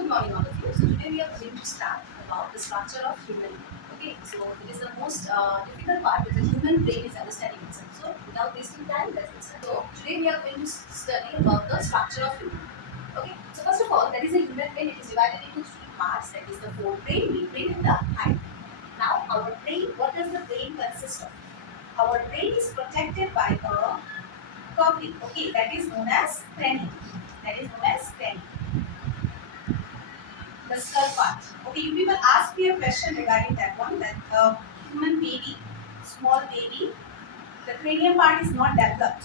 Good morning, all of you. So today we are going to start about the structure of human. Okay, so it is the most difficult part because the human brain is understanding itself. So without wasting time, let's get started. So today we are going to study about the structure of human. Okay, so first of all, there is a human brain. It is divided into three parts. That is the forebrain, midbrain, and the hindbrain. Now, our brain. What does the brain consist of? Our brain is protected by a covering. Okay, that is known as cranium. That is known as cranium. The skull part. Okay, you people ask me a question regarding that one. That human baby, small baby, the cranium part is not developed.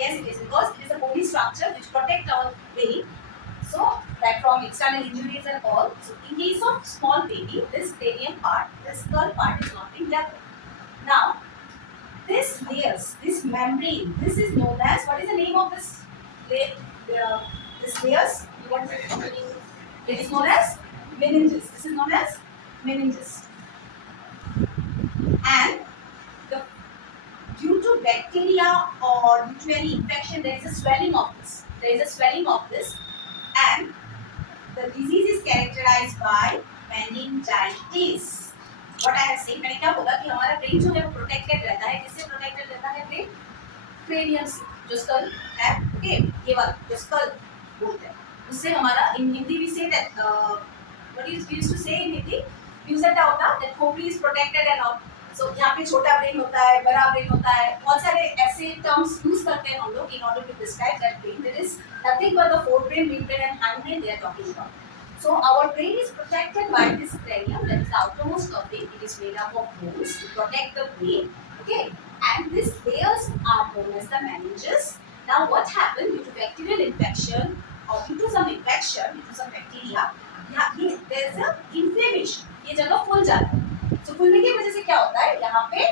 Yes, it is because it is a bony structure which protect our brain. So that from external injuries and all. So in case of small baby, this cranium part, the skull part is not being developed. Now, this layers, this membrane, this is known as, what is the name of this layer? This layers, you want to it is known as meninges. This is known as meninges. And the, due to bacteria or due to any infection, there is a swelling of this. There is a swelling of this, and the disease is characterized by meningitis. What I have said, मैंने क्या बोला कि हमारा ब्रेन जो है वो प्रोटेक्टेड रहता है. किससे प्रोटेक्टेड रहता है ब्रेन? क्रेनियम से, जो स्कल है. ओके, ये वाला जो स्कल बोलते हैं, उससे हमारा इन हिंदी भी say that what is we used to say in Hindi use that होता दैट खोपड़ी is protected and all. So यहाँ पे छोटा ब्रेन होता है, बड़ा ब्रेन होता है, बहुत सारे ऐसे टर्म्स यूज करते हैं हम लोग in order to describe that brain. There is nothing but the forebrain, midbrain and hindbrain they are talking about. So our brain is protected by this cranium, that is the outermost covering. It is made up of bones to protect the brain. Okay, and these layers are known as the meninges. Now, what happens due to bacterial infection or due to some infection, due to some bacteria, there is a inflammation. ये जगह फूल जाता है. So फूलने की वजह से क्या होता है? यहाँ पे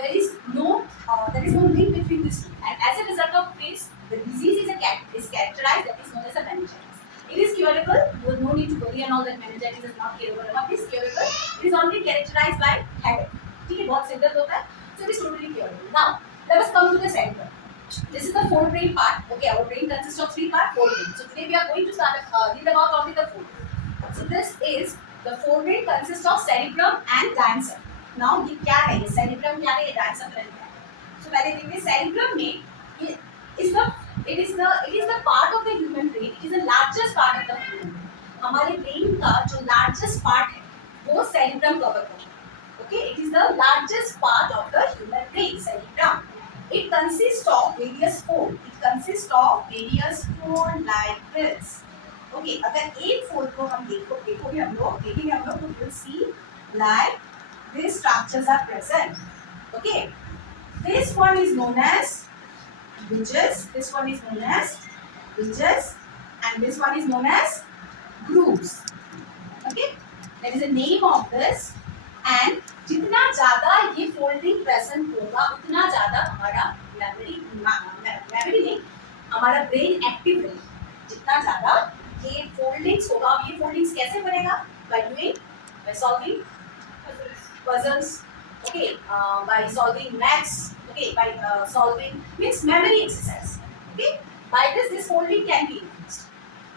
there is no link between these two, and as a result of this, the disease is characterized, that is known as a meningitis. It is curable. There is no need to worry and all that meningitis is not curable. But it is curable. It is only characterized by headache. ठीक है, बहुत सिर होता है. So it is totally curable. Now let us come to the center. This is the forebrain part. Okay, our brain consists of three parts. Forebrain. So today we are going to start read about only the forebrain. So this is the forebrain consists of cerebrum and diencephalon. Now ये क्या है? ये cerebrum क्या है? ये diencephalon क्या है? So पहले देखिए cerebrum में ये is it is the part of the human brain. It is the largest part of the human brain. हमारे brain का जो largest part है वो cerebrum cover करता है. Okay, it is the largest part of the human brain, cerebrum. It consists of various folds. It consists of various folds like this. Okay, अगर एक fold को हम देखेंगे हम लोग तो we'll see like these structures are present. Okay, this one is known as ridges, this one is known as ridges, and this one is known as grooves. Okay, that is the name of this. And जितना ज़्यादा ये folding present होगा उतना ज़्यादा हमारा memory नहीं, हमारा brain active रहेगा. जितना ज़्यादा ये foldings होगा, ये foldings कैसे बनेगा? by solving puzzles. Okay, by solving maths. Okay, by solving means memory exercise. Okay, by this folding can be increased.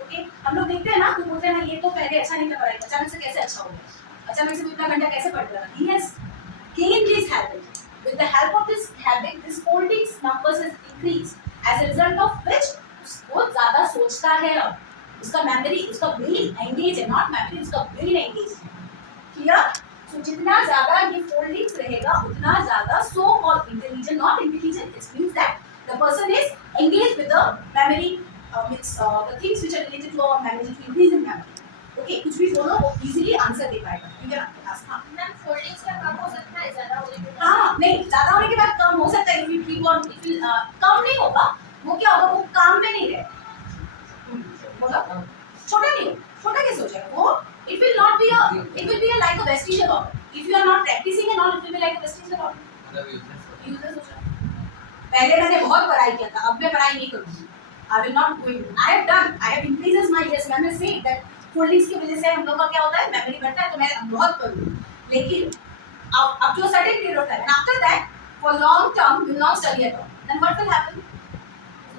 Okay, हम लोग देखते हैं ना, तो बोलते हैं ना ये तो पहले अच्छा नहीं था पढ़ाई, अचानक से कैसे अच्छा हो गया, अचानक से इतना घंटा कैसे पढ़ रहा. He has gained this habit. With the help of this habit, this folding numbers is increased. As a result of which वो ज़्यादा सोचता है अब, उसका memory, उसका brain engage है, not memory, उसका brain engage है. Clear? So जितना ज़्यादा ये foldings रहेगा उतना ज़्यादा so called intelligent, not intelligent, it means that the person is engaged with the memory, the things which are related to our memory, to increase in memory. Okay, कुछ भी बोलो वो easily answer दे पाएगा. You can ask. हाँ. Ma'am foldings का कम हो सकता है, ज़्यादा होने के बाद? हाँ, नहीं, ज़्यादा होने के बाद कम हो सकता है. If you keep on, कम नहीं होगा. वो क्या होगा? वो काम में नहीं रहेगा. बोला? छोटा नहीं, छोटा कैसे हो जाएगा? वो it will not be like a vestigial organ. If you are not practicing and all, it will be like a vestigial organ. Useless हो जाएगा. पहले मैंने बहुत पढ़ाई किया था, अब मैं पढ़ाई नहीं करूँगी. I will not going. I have increases my yes. मैंने say that foldings की वजह से हम लोग का क्या होता है? मेमोरी बढ़ता है, तो मैं बहुत करूँगी. लेकिन अब जो certain period होता है, and after that for long term you will not study at all. Then what will happen?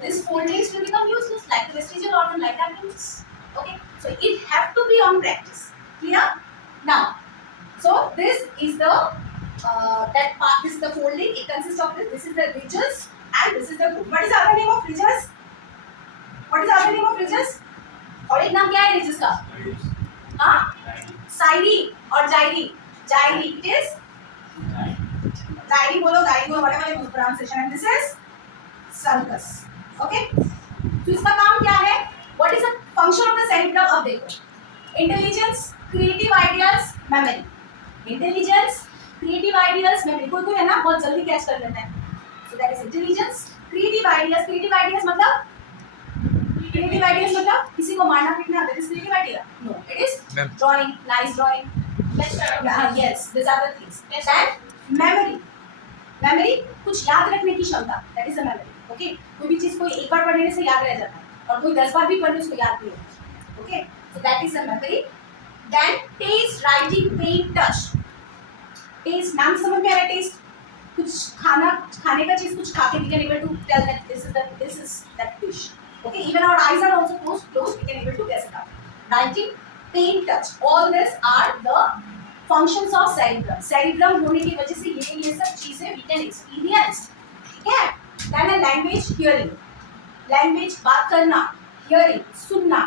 This foldings will become useless, like the vestigial organ, like that. Okay, so it have to be on practice. Clear? Now, so this is the that part. This is the folding. It consists of this. This is the ridges and this is the groove. What is the other name of ridges? What is the other name of ridges? और एक नाम क्या है ridges का? हाँ? साइरी और जाइरी. Jairi. It is जाइरी बोलो whatever you pronunciation. And this is sulcus. Okay? तो इसका काम क्या है? What is the function of the cerebellum? अब देखो. Intelligence, creative ideas, memory. Intelligence, creative ideas, memory. कोई है ना बहुत जल्दी कैच कर लेता है. So that is intelligence, creative ideas. Creative ideas मतलब किसी को मारना पीटना. That is creative idea. No, it is drawing, nice drawing. Yes, these are the things. And memory. Memory कुछ याद रखने की क्षमता. That is the memory. Okay, कोई भी चीज को एक बार पढ़ने से याद रह जाता है और कोई 10 बार भी पढ़ने उसको याद नहीं होता. Okay, so that is the memory. Then taste, writing, paint, touch. Taste नाम समझ में आ रहा है. Taste कुछ खाने का चीज कुछ खा के we can able to tell that this is that dish. Okay, even our eyes are also closed, we can able to guess it out. Writing, paint, touch, all this are the functions of cerebellum. Cerebellum होने की वजह से ये सब चीजें we can experience. ठीक है? Then a language, hearing. Language बात करना, hearing सुनना,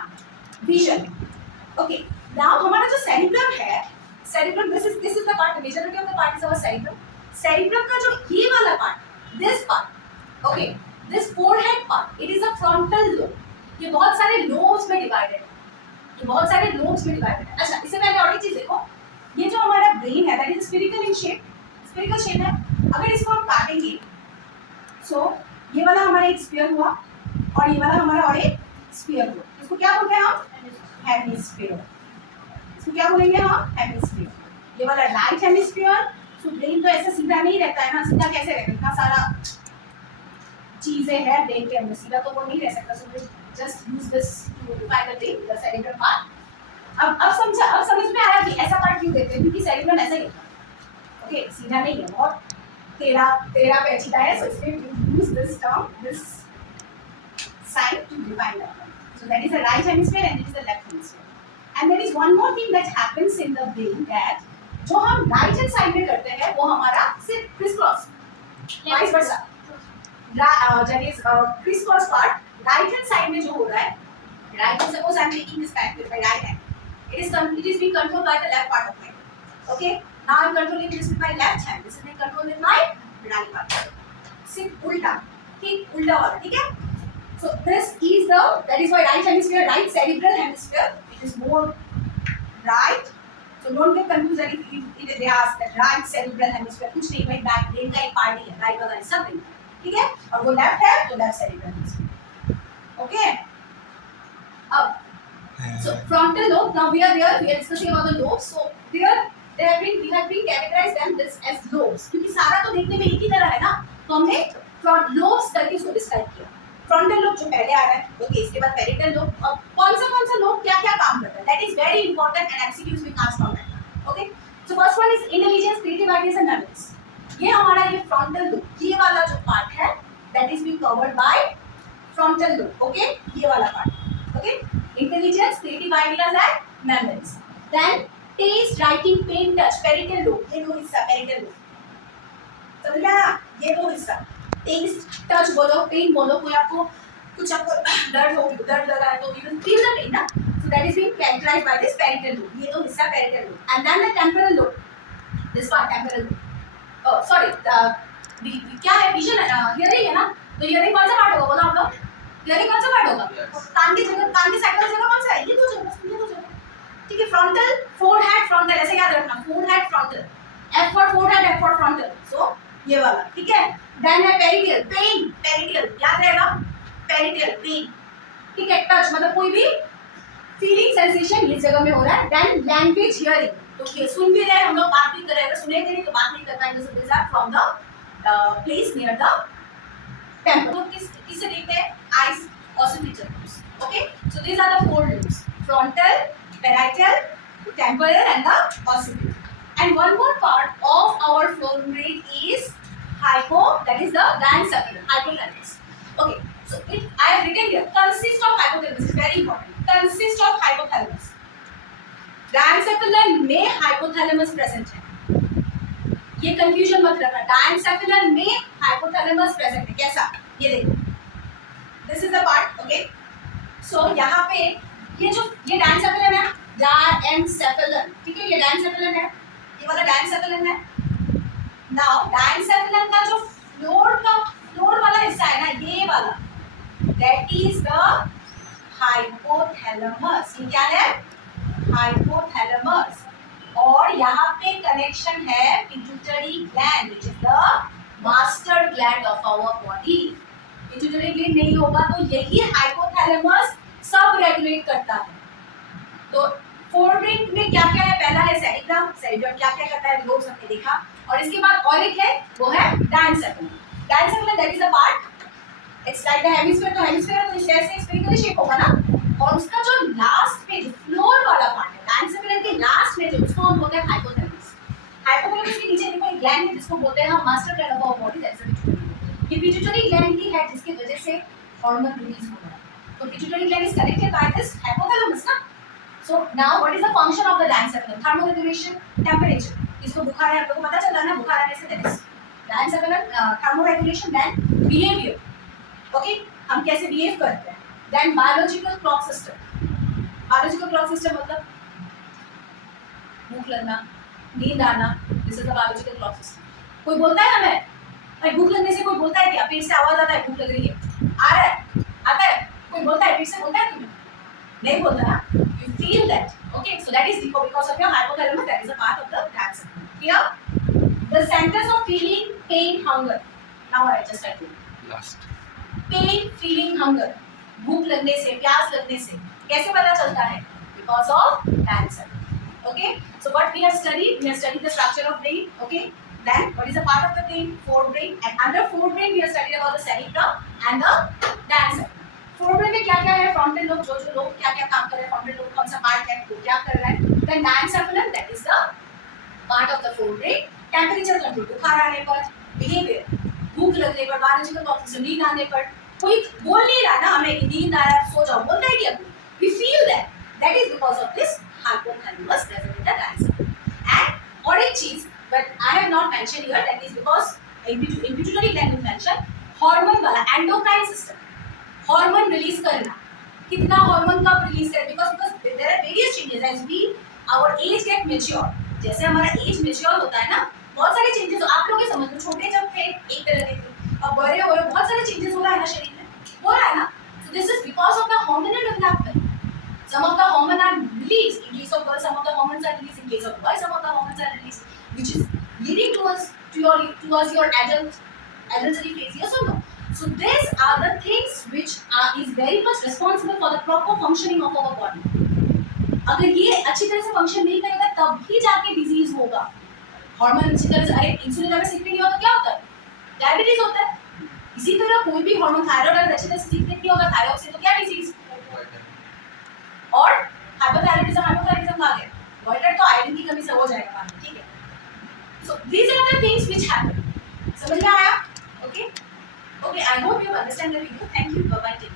vision. Okay, now हमारा जो cerebellum है, cerebellum this is the part, the majority of the part is our cerebellum. Cerebellum का जो ये वाला part, this part, okay, this forehead part, it is a frontal lobe. ये बहुत सारे lobes में divided है. ये बहुत सारे lobes में divided है. अच्छा, इससे पहले और एक चीज देखो. ये जो हमारा brain है, that is spherical in shape. Spherical shape है. अगर इसको हम काटेंगे, so ये वाला हमारा एक sphere हुआ और ये वाला हमारा और एक sphere हुआ. इसको क्या बोलते हैं हम? Hemisphere. इसको क्या बोलेंगे हम? Hemisphere. ये वाला right hemisphere. So brain तो ऐसा सीधा नहीं रहता है ना. सीधा कैसे रहेगा? इतना सारा चीजें हैं ब्रेन के अंदर, सीधा तो वो नहीं रह सकता. So just use this to define the thing, the cerebral part. अब समझ में आया कि ऐसा पार्ट क्यों देते हैं, क्योंकि सेरिब्रल ऐसा ही होता है. ओके, सीधा नहीं है, बहुत टेढ़ा पेचीदा है. सो इसलिए use this term, this sign to define that. So that is the right hemisphere and this is the left hemisphere. And there is one more thing that happens in the brain, that जो हम right hand side में करते हैं वो हमारा सिर्फ criss cross, vice versa. that is criss cross part, right hand side में जो हो रहा है, right hand, suppose I am taking this pen with my right hand, it is being controlled by the left part of my hand. Okay, now I am controlling this with my left hand, this is being controlled with my right part. सिर्फ उल्टा, ठीक उल्टा वाला, ठीक है. So this is the, that is why right hemisphere, right cerebral hemisphere, it is more right. So don't get confused if they ask that right cerebral hemisphere, कुछ नहीं भाई, back brain का एक part ही है, right वाला something. ठीक है, और वो लेफ्ट है तो लेफ्ट सेरिब्रल हेमिस्फीयर. ओके, अब so frontal lobe, now we are discussing about the lobes. So we have been categorized them this as lobes, क्योंकि सारा तो देखने में एक ही तरह है ना, तो हमने front lobes करके इसको डिस्क्राइब किया. फ्रंटल लोब जो पहले आ रहा है, ओके, इसके बाद पेरिटल लोब. अब कौन सा लोब क्या काम करता है, that is very important and MCQs में cast from that. Okay, so first one is intelligence, creative ideas and memories. ये हमारा ये फ्रंटल लोब, ये वाला जो पार्ट है, that is being covered by frontal lobe. Okay, ये वाला part. Okay, intelligence, creative ideas and memories. Then taste, writing, pen, touch, parietal lobe. ये दो हिस्सा पेरिटल लोब, समझ गया? ये दो हिस्सा, टेस्ट, टच बोलो, पेन बोलो. कोई आपको दर्द लगा है तो you will feel the pain ना. So that is being characterised by this parietal lobe. ये दो हिस्सा parietal lobe. And then the temporal lobe, this part temporal lobe. Sorry, क्या है, विजन, हियरिंग है ना. तो हियरिंग कौन सा पार्ट होगा, बोलो आप लोग. हियरिंग कौन सा पार्ट होगा? कान की साइड वाली जगह कौन सा है? ये दो जगह. ठीक है, फ्रंटल, फोरहेड, फ्रंटल, ऐसे याद रखना, forehead, frontal. F for forehead, F for frontal. So ये वाला, ठीक है. देन है पेरिटियल, पेन, पेरिटियल याद रहेगा, पेरिटियल पेन. ठीक है, टच मतलब कोई भी फीलिंग सेंसेशन इस जगह में हो रहा है. देन लैंग्वेज, हियरिंग, तो ये सुन भी रहे हम लोग, बात भी कर रहे हैं. अगर सुनेंगे नहीं तो बात नहीं कर पाएंगे. So this are from the place near the temple. तो किससे देखते हैं? Eyes, occipital lobes. Okay, so these are the four lobes, frontal, parietal, temporal and the occipital. And one more part of our floor brain is hypo, that is the grand cerebellum, hypothalamus. Okay, so it I have written here consist of hypothalamus is very important. Consist of hypothalamus. डायनसेफेलन में hypothalamus present है, ये कंफ्यूजन मत रखना. डायनसेफेलन में hypothalamus present है. कैसा? ये देखो, this is the part. Okay, so यहाँ पे ये डायनसेफेलन है, डायनसेफेलन. ठीक है, ये डायनसेफेलन है, ये वाला डायनसेफेलन है. नाउ डायनसेफेलन का जो फ्लोर वाला हिस्सा है ना, ये वाला, दैट इज द हाइपोथैलेमस. ये क्या है? हाइपोथैलेमस. और यहाँ पे कनेक्शन है pituitary gland which is the master gland of our body. Pituitary gland नहीं होगा तो यही हाइपोथैलेमस सब रेगुलेट करता है. तो फोरब्रेन में क्या क्या है? पहला है सेरिब्रम. सेरिब्रम क्या क्या करता है लोग सबने देखा. और इसके बाद और एक है, वो है डायनसेफेलन. डायनसेफेलन that is a part, it's like the hemisphere. तो हेमिस्फीयर तो इस तरह से स्फेरिकल शेप होगा ना. और उसका जो लास्ट में जो फ्लोर वाला पार्ट है डायनसेफेलन के लास्ट में, जो उसको हम बोलते हैं हाइपोथैलेमस. हाइपोथैलेमस के नीचे देखो एक ग्लैंड है जिसको बोलते हैं हम master gland of our body, that's the pituitary. ये पिट्यूटरी ग्लैंड ही है जिसकी वजह से हार्मोन रिलीज हो रहा है. तो pituitary gland is connected by this hypothalamus ना. So now what is the function of the डायनसेफेलन? thermoregulation, temperature. इसको बुखार है, आप लोगों को पता चल रहा है ना, बुखार आने से that is डायनसेफेलन. thermoregulation, then behavior. Okay, हम कैसे behave करते हैं. Then biological clock system. Biological clock system मतलब भूख लगना, नींद आना, this is the biological clock system. कोई बोलता है हमें, भाई भूख लगने से कोई बोलता है क्या? पेट से आवाज आता है भूख लग रही है, आ रहा है, आता है, कोई बोलता है पेट से, बोलता है तुम्हें? नहीं बोलता ना. You feel that. Okay, so that is because of your hypothalamus. That is a part of the डायनसेफेलन. Clear? The centers of feeling pain, hunger. Now I just tell you. Last. Pain, feeling, hunger. भूख लगने से, प्यास लगने से कैसे पता चलता है? Because of डायनसेफेलन. Okay, so what we have studied? We have studied the structure of brain. Okay, then what is a part of the brain? Forebrain. And under forebrain we have studied about the cerebrum and the डायनसेफेलन. फोरब्रेन में क्या क्या है? Frontal lobe, जो लोग क्या क्या काम कर रहे हैं, फ्रंटल लोब कौन सा पार्ट है, वो क्या कर रहा है. Then diencephalon that is the part of the forebrain. Temperature control, बुखार आने पर, बिहेवियर, भूख लगने पर, बायोलॉजिकल क्लॉक से नींद आने पर. कोई बोल नहीं रहा ना हमें कि नींद आ रहा है सो जाओ, बोलता है क्या? We feel that is because of this hypothalamus present in the diencephalon. And और एक चीज but I have not mention here, that is because in pituitary gland is mention hormone वाला एंडोक्राइन सिस्टम. हार्मोन रिलीज करना, कितना hormone कब release करें, because there are various changes as we our age get mature. जैसे हमारा as mature होता है ना, बहुत सारे चेंजेस. आप लोग ये समझ लो, छोटे जब थे एक तरह के थे, अब बड़े हो रहे, बहुत सारे चेंजेस हो रहा है ना शरीर में, हो रहा है ना. So this is because of the hormonal development. Some of the hormone are release in case of girl, some of the hormones are release in case of boy, some of the hormones are release which is leading towards your adultery phase. Yes or no? So these are the things which is very much responsible for the proper functioning of our body. अगर ये अच्छी तरह से फंक्शन नहीं करेगा तब ही जाके डिजीज होगा. हार्मोन अच्छी तरह से, अरे इंसुलिन अगर सीक्रेट नहीं होता क्या होता है? डायबिटीज होता है. इसी तरह कोई भी हार्मोन, थायराइड अगर अच्छी तरह से सीक्रेट नहीं होगा थायराइड से, तो क्या डिजीज? और हाइपोथायराइडिज्म आ गया. गॉइटर तो आयरन की कमी से हो जाएगा. ठीक है. So these are the things which happen. समझ में आया? Okay. Okay, I hope you understand the video. Thank you. Bye bye.